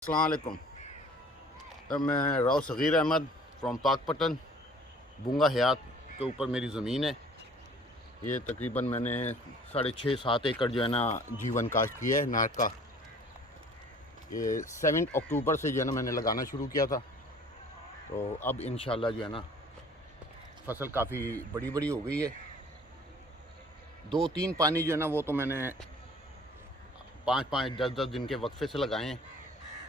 अस्सलाम वालेकुम। मैं राव सग़ीर अहमद फ्रॉम पाकपटन बुंगा हयात के ऊपर मेरी ज़मीन है। ये तकरीबन मैंने 6.5-7 एकड़ जो है ना जीवन काश्त किया है नाट का। ये 7 अक्टूबर से जो है ना मैंने लगाना शुरू किया था। तो अब इंशाल्लाह जो है ना फसल काफ़ी बड़ी बड़ी हो गई है। 2-3 पानी जो है ना वो तो मैंने 5-5, 10-10 दिन के वक्फे से लगाए हैं।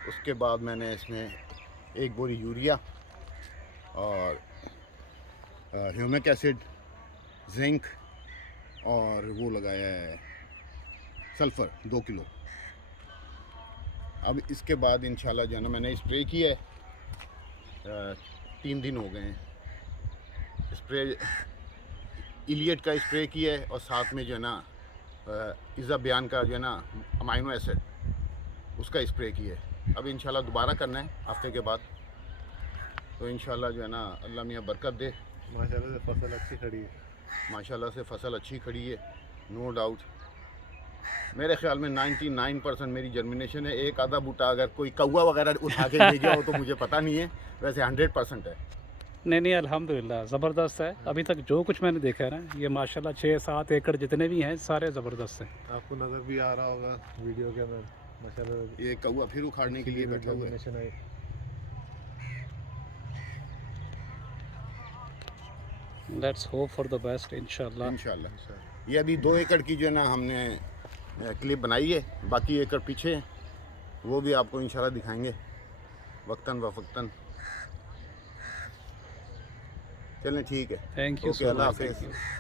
उसके बाद मैंने इसमें 1 बोरी यूरिया और ह्यूमिक एसिड, जिंक और वो लगाया है सल्फ़र 2 किलो। अब इसके बाद इंशाल्लाह जो है ना मैंने स्प्रे किया है। 3 दिन हो गए हैं स्प्रे इलियट का स्प्रे किया है और साथ में जो है ना इज़ा बयान का जो है ना अमाइनो एसिड उसका स्प्रे किया है। अब इंशाल्लाह दोबारा करना है हफ्ते के बाद। तो इंशाल्लाह जो है ना अल्लाह मियाँ बरकत दे। माशाल्लाह से फसल अच्छी खड़ी है। माशाल्लाह से फसल अच्छी खड़ी है, नो डाउट। मेरे ख्याल में 99% मेरी जर्मिनेशन है। एक आधा बूटा अगर कोई कौवा वगैरह उठा के ले गया हो तो मुझे पता नहीं है, वैसे 100% है। नहीं अल्हम्दुलिल्लाह ज़बरदस्त है। अभी तक जो कुछ मैंने देखा है ना, ये माशाल्लाह 6-7 एकड़ जितने भी हैं सारे ज़बरदस्त हैं। आपको नज़र भी आ रहा होगा वीडियो के अंदर माशाल्लाह ये कौवा फिर उखाड़ने के लिए बैठा हुआ है। जर्मिनेशन है। Let's hope for the best इंशाल्लाह। इंशाल्लाह ये अभी 2 एकड़ की जो है ना हमने क्लिप बनाई है, बाकी एकड़ पीछे है, वो भी आपको इंशाल्लाह दिखाएंगे वक्तन व फ़क्तन। चलें ठीक है, thank you okay, so Allah much. हाफ़िज़।